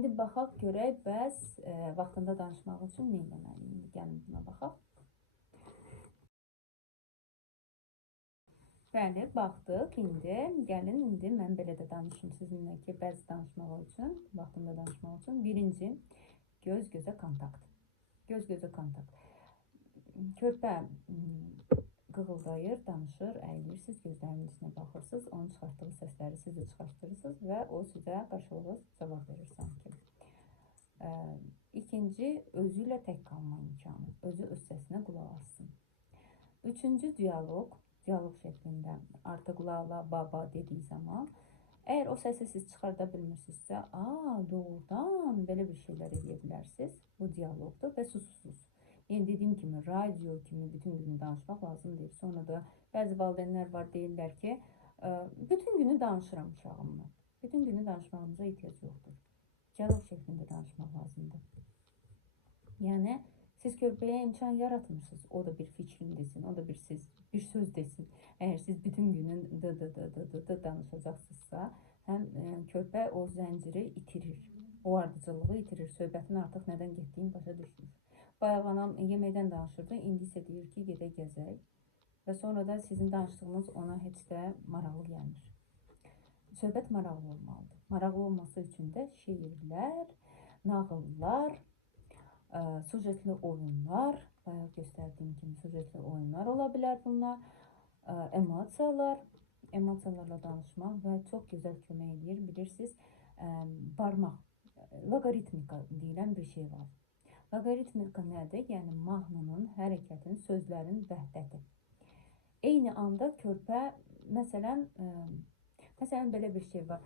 İndi baxaq görək, bəs vaxtında danışmaq üçün nə etməliyik? Gəlin buna baxaq. Bəli, baxdıq. Gəlin, mən belə də danışım sizinlə ki, bəzi danışmaq üçün, vaxtında danışmaq üçün. Birinci, göz-gözə kontakt. Göz-gözə kontakt. Körpə qığıldayır, danışır, əyilirsiniz, gözlərinin içinə baxırsınız, onun çıxartdığı səsləri siz də çıxartdırırsınız və o sizə qarşılıqlı cavab verir sanki. İkinci, özü ilə tək qalma imkanı. Özü öz səsinə qulaq assın. Üçüncü, diyaloq şəklində artıq lala, baba dediyi zaman, əgər o səsi siz çıxarda bilmirsinizsə, doğrudan belə bir şeylər edə bilərsiniz. Bu diyaloqdur və susuzsuz. Yəni dediyim kimi, radio kimi bütün günü danışmaq lazım deyil. Sonra da bəzi valideynlər var, deyirlər ki, bütün günü danışıram uşağımla. Bütün günü danışmağımıza ehtiyac yoxdur. Diyaloq şəklində danışmaq lazımdır. Yəni, siz körpəyə imkan yaratmırsınız. O da bir fikrini desin, o da bir söz desin. Əgər siz bütün günün danışacaqsınızsa, həm körpə o zənciri itirir. O ardıcılığı itirir. Söhbətin artıq nədən getdiyini başa düşmür. Bayaq anam yeməkdən danışırdı, indi isə deyir ki, gedək gəzək. Və sonra da sizin danışdığınız ona heç də maraqlı gəlmir. Söhbət maraqlı olmalıdır. Maraqlı olması üçün də şeirlər, nağıllar, sujetli oyunlar, bayaq göstərdiyim kimi sujetli oyunlar ola bilər bunlar, emosiyalarla danışmaq və çox gözəl kömək edir. Bilirsiniz, barmaq, loqaritmika deyilən bir şey var. Loqaritmika nədir? Yəni, mahnının, hərəkətin, sözlərin vəhdəti. Eyni anda körpə, məsələn, belə bir şey var.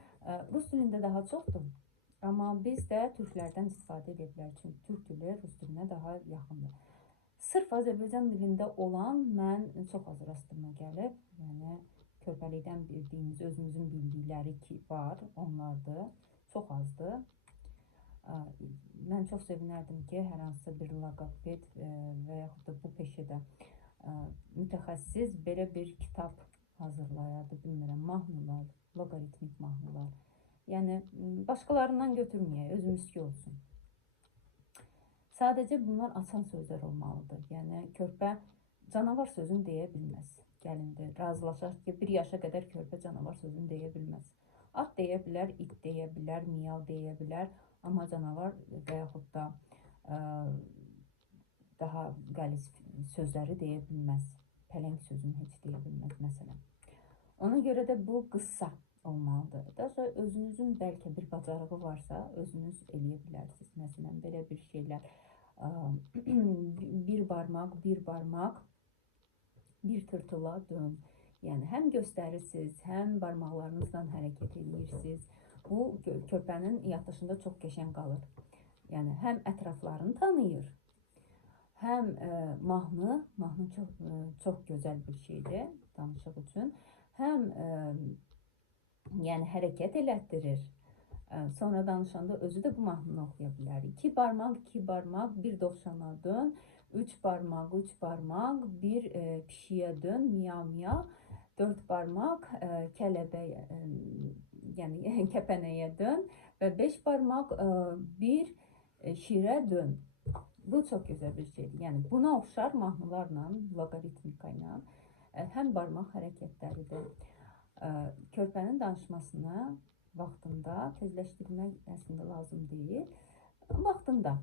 Rus dilində daha çoxdur. Amma biz də türklərdən istifadə edə bilərik. Çünki türk dili rus dilinə daha yaxındır. Sırf Azərbaycan dilində olan mən çox az rastıma gəlib. Yəni, körpəlikdən bildiyimiz, özümüzün bildikləri ki, var, onlardır. Çox azdır. Mən çox sevinərdim ki, hər hansısa bir loqoped və yaxud da bu peşədə mütəxəssis belə bir kitab hazırlayardı, bilmirəm, mahnılar, loqaritmik mahnılar. Yəni, başqalarından götürməyək, özümüzki olsun. Sadəcə bunlar asan sözlər olmalıdır. Yəni, körpə canavar sözünü deyə bilməz. Gəlində razılaşaq ki, 1 yaşa qədər körpə canavar sözünü deyə bilməz. At deyə bilər, it deyə bilər, miyav deyə bilər, amma canavar və yaxud da daha qəliz sözləri deyə bilməz. Pələng sözünü heç deyə bilməz, məsələn. Ona görə də bu qıssa olmalıdır. Daha sonra özünüzün bəlkə bir bacarığı varsa, özünüz eləyə bilərsiniz. Məsələn, belə bir şeylər. Bir barmaq, bir tırtıla dön. Yəni, həm göstərirsiniz, həm barmaqlarınızla hərəkət edirsiniz. Bu, körpənin yaddaşında çox qəşəng qalır. Yəni, həm ətraflarını tanıyır, həm mahnı çox gözəl bir şeydir danışıq üçün, həm hərəkət elətdirir. Sonra danışanda özü də bu mahnını oxuya bilər. 2 barmaq, bir dovşana dön, 3 barmaq, bir pişiyə dön, miyav, 4 barmaq, kələbəyə, yəni kəpənəyə dön və 5 barmaq, bir şirə dön. Bu çox gözəl bir şeydir. Yəni, buna oxşar mahnılarla, loqaritmika ilə həm barmaq hərəkətləridir. Körpənin danışmasını vaxtında tezləşdirmək əslində lazım deyil. Vaxtında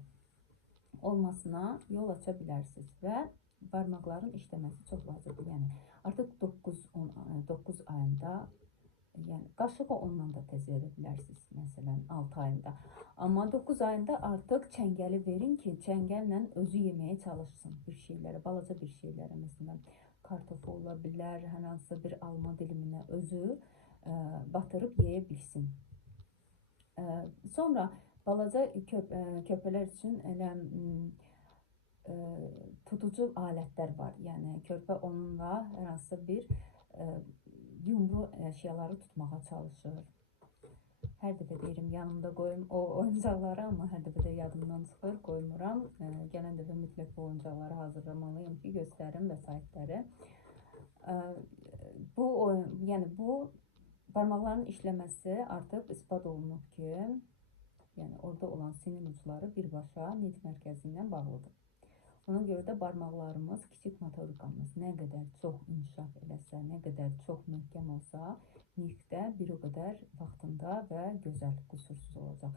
olmasına yol aça bilərsiniz və barmaqların işləməsi çox vacibdir. Yəni, artıq 9 ayında, yəni, qaşığı onunla da tez verə bilərsiniz, məsələn, 6 ayında. Amma 9 ayında artıq çəngəli verin ki, çəngəllə özü yeməyə çalışsın bir şeylərə, balaca bir şeylərə, məsələn, kartofu ola bilər, hər hansısa bir alma diliminə özü batırıb yeyə bilsin. Sonra balaca körpələr üçün elə tutucu alətlər var. Yəni, körpə onunla hər hansısa bir yumru əşyaları tutmağa çalışır. Hər dəfə deyirəm, yanımda qoyum o oyuncaqları, amma hər dəfə də yadımdan çıxır, qoymuram. Gələn dəfə mütləq bu oyuncaqları hazırlamalıyım ki, göstərim vəsaitləri. Bu barmaqların işləməsi artıq isbat olunub ki, Yəni orada olan sinir ucları birbaşa nitq mərkəzi ilə bağlıdır. Ona görə də barmaqlarımız, kiçik motorikamız nə qədər çox inkişaf eləsə, nə qədər çox möhkəm olsa, nitqdə bir o qədər vaxtında və gözəl, qüsursuz olacaq.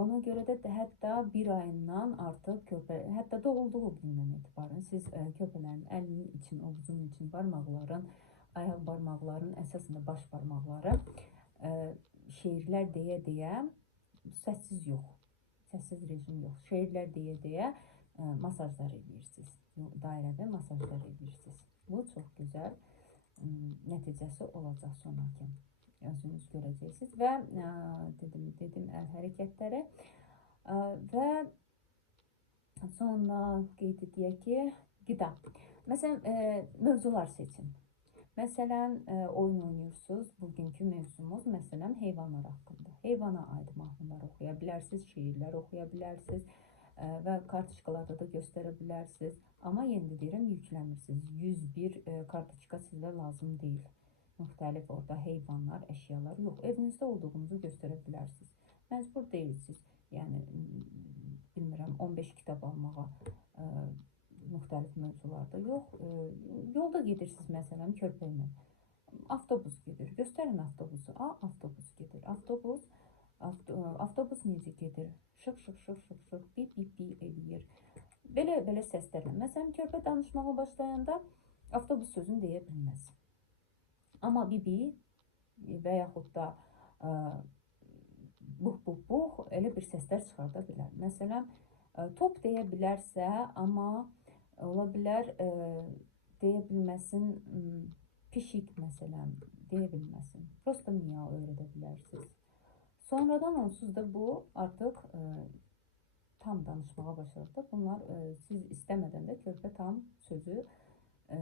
Ona görə də hətta bir ayından artıq körpə, hətta doğulduğu gündən etibarən siz körpələrin əlinin için, ovuzun için, barmaqların, ayaq barmaqların, əsasında baş barmaqları şeirlər deyə-deyə, səssiz yox, səssiz rejim yox, şeirlər deyə-deyə masajlar edirsiniz, dairədə masajlar edirsiniz. Bu çox gözəl nəticəsi olacaq sonraki. Özünüz görəcəksiniz və dedim əl hərəkətləri və sonra qeyd edək ki, qida. Məsələn, mövzular seçin. Məsələn, oyun oynayırsınız. Bugünkü mövzumuz məsələn heyvanlar haqqında. Heyvana aid mahnılar oxuya bilərsiniz, şeirlər oxuya bilərsiniz və kartoçkalarda da göstərə bilərsiniz. Amma yenə deyirəm, yükləmirsiniz. 101 kartoçka sizə lazım deyil. Müxtəlif orada heyvanlar, əşyalar yox. Evinizdə olduğunuzu göstərə bilərsiniz. Məcbur deyilsiniz. Yəni, bilmirəm, 15 kitab almağa müxtəlif mövzularda yox. Yolda gedirsiniz məsələn körpə ilə. Avtobus gedir. Göstərin avtobusu. Avtobus gedir. Avtobus necə gedir? Şıq şıq şıq şıq şıq, bip bip bip eləyir. Belə səslərlə. Məsələn, körpə danışmağa başlayanda avtobus sözünü deyə bilməz. Amma bibi və yaxud da buh elə bir səslər çıxarda bilər. Məsələn, top deyə bilərsə, amma ola bilər deyə bilməsin, pişik məsələn, deyə bilməsin. Prosta miyav öyrədə bilərsiniz. Sonradan onsuz da bu artıq tam danışmağa başladıqda bunlar siz istəmədən də körpə tam sözü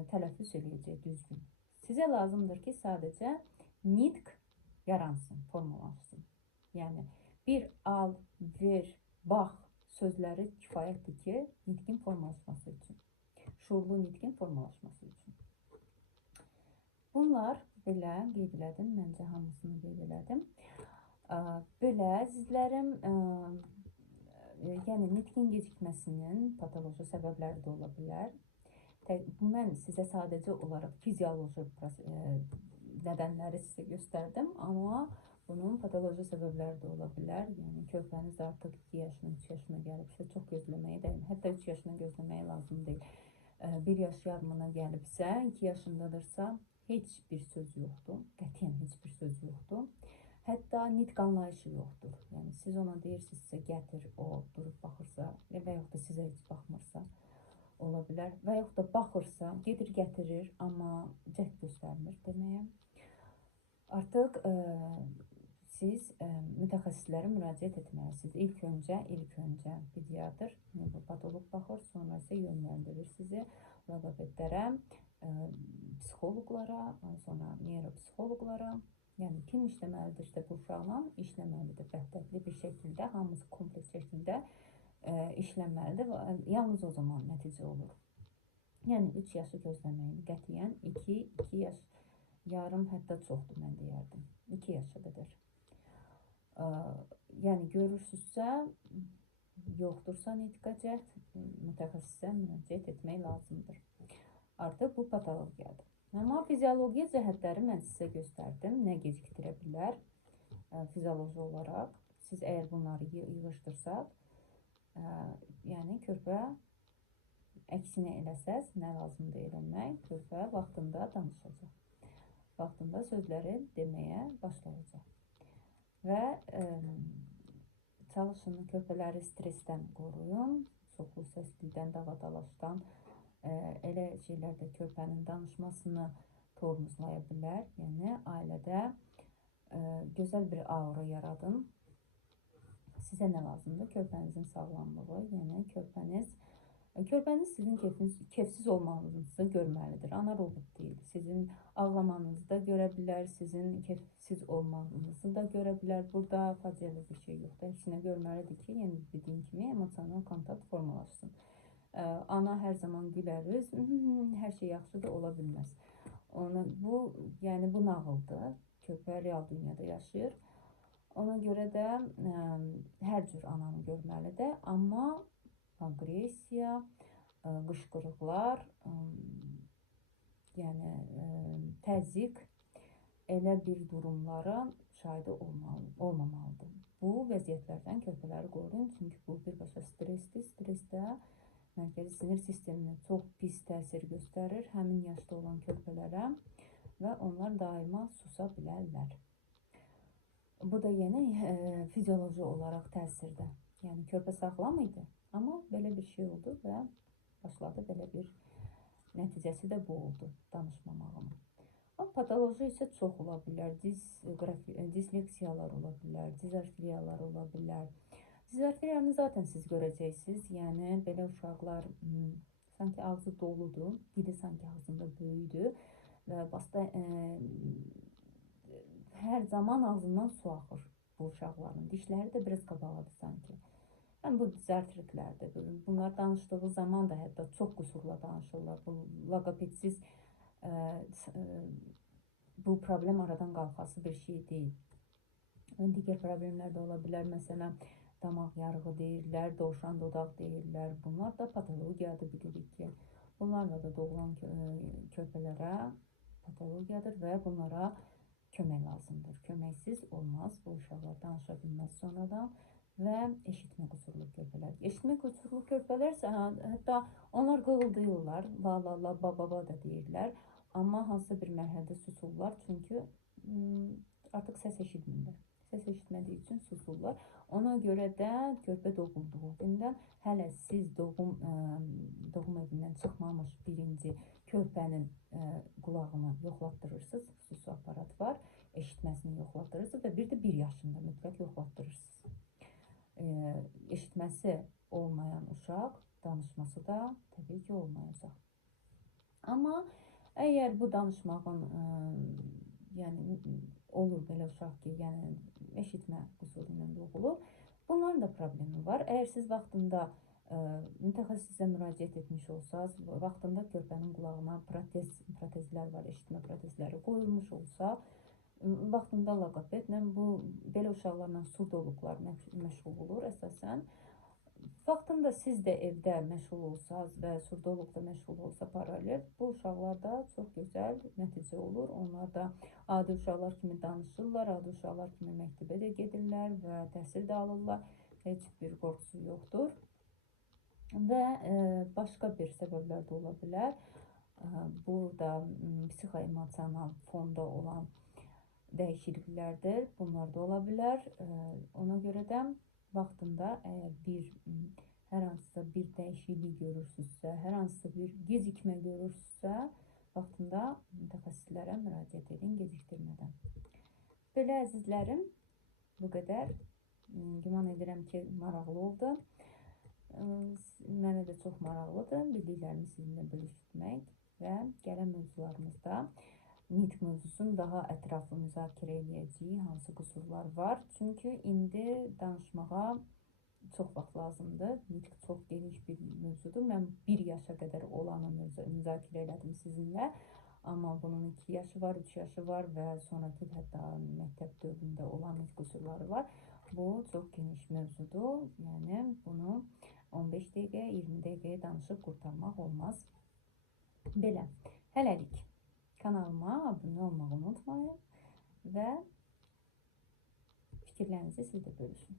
tələffüz eləyəcək düzgün. Sizə lazımdır ki, sadəcə nitq yaransın, formalaşsın. Yəni, bir, al, ver, bax sözləri kifayətdir ki, nitqin formalaşması üçün. Şuurlu nitqin formalaşması üçün. Bunlar belə qeyd elədim, məncə hamısını qeyd elədim. Belə sizlərim, yəni nitqin gecikməsinin patoloji səbəbləri də ola bilər. Mən sizə sadəcə olaraq fizioloji nədənləri sizə göstərdim, amma bunun patoloji səbəbləri də ola bilər. Yəni, körpəniz artıq 2 yaşına, 3 yaşına gəlibsə, çox gözləməyə dəymir. Hətta 3 yaşına gözləməyə lazım deyil. 1 yaş yarımına gəlibsə, 2 yaşındadırsa, heç bir söz yoxdur. Qətiyyən heç bir söz yoxdur. Hətta nitq anlayışı yoxdur. Yəni, siz ona deyirsinizsə, gətir, o durub baxırsa və yaxud da sizə heç baxmırsa, ola bilər. Və yaxud da baxırsa, gedir, gətirir, amma cəhd göstərmir deməyə. Artıq siz mütəxəssislərə müraciət etməlisiniz. İlk öncə pediatr, nevropatoloq baxır, sonra isə yönləndirir sizi loqopedlərə, psixoloqlara, sonra neuropsixoloqlara. Yəni, kim işləməlidirsə bu uşaqla işləməlidir vəhdətli bir şəkildə, hamısı kompleks şəkildə işlənməlidir. Yalnız o zaman nəticə olur. Yəni, 3 yaşı gözləməyin qətiyyən 2 yaş yarım hətta çoxdur, mən deyərdim. 2 yaşa qədər. Yəni, görürsünüzsə, yoxdursa nitqə cəhd, mütəxəssisə müraciət etmək lazımdır. Artıq bu patologiyadır. Amma fiziologiya cəhətləri mən sizə göstərdim. Nə gecikdirə bilər fizioloji olaraq. Siz əgər bunları yığışdırsaq, yəni körpə əksinə eləsəz, nə lazımdır eləmək, körpə vaxtında danışacaq. Vaxtında sözləri deməyə başlayacaq. Və çalışın körpələri stressdən qoruyun, çoxlu səslidən, davadalaşdan, elə şeylərdə körpənin danışmasını tormozlaya bilər. Yəni, ailədə gözəl bir aura yaradın. Sizə nə lazımdır? Körpənizin sağlamlığı, yəni körpəniz sizin kefsiz olmanızı görməlidir. Ana robot deyil. Sizin ağlamanızı da görə bilər, sizin kefsiz olmanızı da görə bilər. Burada faciəli bir şey yoxdur. Əksinə görməlidir ki, yəni dediyim kimi emosional kontakt formalaşsın. Ana hər zaman gülər üz, hər şey yaxşı da ola bilməz. Bu nağıldır. Körpə real dünyada yaşayır. Ona görə də hər cür ananı görməlidir. Amma aqressiya, qışqırıqlar, yəni təzyiq elə bir durumlara şahidi olmamalıdır. Bu vəziyyətlərdən körpələri qoruyun, çünki bu birbaşa stressdir. Stressdə mərkəzi sinir sisteminə çox pis təsir göstərir həmin yaşda olan körpələrə və onlar daima susa bilərlər. Bu da yəni fizioloji olaraq təsirdə. Yəni körpə sağlam idi, amma belə bir şey oldu və başladı belə bir nəticəsi də bu oldu, danışmamağım. Patoloji isə çox ola bilər. Disleksiyalar ola bilər, dizartriyalar ola bilər. Dizartriyanı zaten siz görəcəksiniz. Yəni belə uşaqlar sanki ağzı doludur, dili sanki ağzında böyüdür və hər zaman ağzından su axır bu uşaqların. Dişləri də biraz qabağadır sanki. Yəni bu dizartriklərdir. Bunlar danışdığı zaman da hətta çox qüsurla danışırlar. Bu logopedsiz bu problem aradan qalxası bir şey deyil. Digər problemlər də ola bilər. Məsələn, damaq yarığı deyirlər, dovşan dodaq deyirlər. Bunlar da patologiyadır, bilirik ki. Bunlarla da doğulan körpələrə patologiyadır və bunlara kömək lazımdır. Köməksiz olmaz. Bu uşaqlar danışa bilməz sonradan və eşitmə qüsurlu körpələr. Eşitmə qüsurlu körpələr hətta onlar qığıldayırlar, la la la, ba ba ba da deyirlər. Amma hansısa bir mərhələdə susurlar, çünki artıq səs eşitmirlər. Səs eşitmədiyi üçün susurlar. Ona görə də körpə doğulduğu gündən hələ siz doğum evindən çıxmamış birinci körpənin qulağını yoxlatdırırsınız. Xüsusi aparat var. Eşitməsini yoxlatdırırsınız və bir də 1 yaşında mütləq yoxlatdırırsınız. Eşitməsi olmayan uşaq, danışması da təbii ki olmayacaq. Amma əgər bu danışmağın yəni olur belə uşaq ki, yəni eşitmə qüsuru ilə doğulur, bunların da problemi var. Əgər siz vaxtında mütəxəssisə müraciət etmiş olsanız, vaxtında körpənin qulağına protezlər var, eşitmə protezləri qoyulmuş olsa, vaxtında logopedlə belə uşaqlarla surdoluqlar məşğul olur əsasən. Vaxtında siz də evdə məşğul olsanız və surdoluqda məşğul olsa paralel, bu uşaqlarda çox gözəl nəticə olur. Onlar da adi uşaqlar kimi danışırlar, adi uşaqlar kimi məktəbə də gedirlər və təhsil də alırlar. Heç bir qorxusu yoxdur. Və başqa bir səbəblər də ola bilər. Burada psixoemosional fonda olan dəyişikliklərdir. Bunlar da ola bilər. Ona görə də vaxtında əgər hər hansısa bir dəyişiklik görürsünüzsə, hər hansısa bir gecikmə görürsünüzsə, vaxtında mütəxəssislərə müraciət edin gecikdirmədən. Belə əzizlərim, bu qədər. Güman edirəm ki, maraqlı oldu. Mənə də çox maraqlıdır bildiklərimi sizinlə bölüşmək və gələn mövzularımızda nitq mövzusunu daha ətraflı müzakirə edəcəyik, hansı qüsurlar var. Çünki indi danışmağa çox vaxt lazımdır. Nitq çox geniş bir mövzudur. Mən 1 yaşa qədər olanı müzakirə elədim sizinlə. Amma bunun 2 yaşı var, 3 yaşı var və sonraki hətta məktəb dövründə olan nitq qüsurları var. Bu çox geniş mövzudur. Yəni bunu 15 dəqiqə, 20 dəqiqəyə danışıb qurtarmaq olmaz. Belə, hələlik. Kanalıma abunə olmağı unutmayın və fikirlərinizi siz də bölüşün.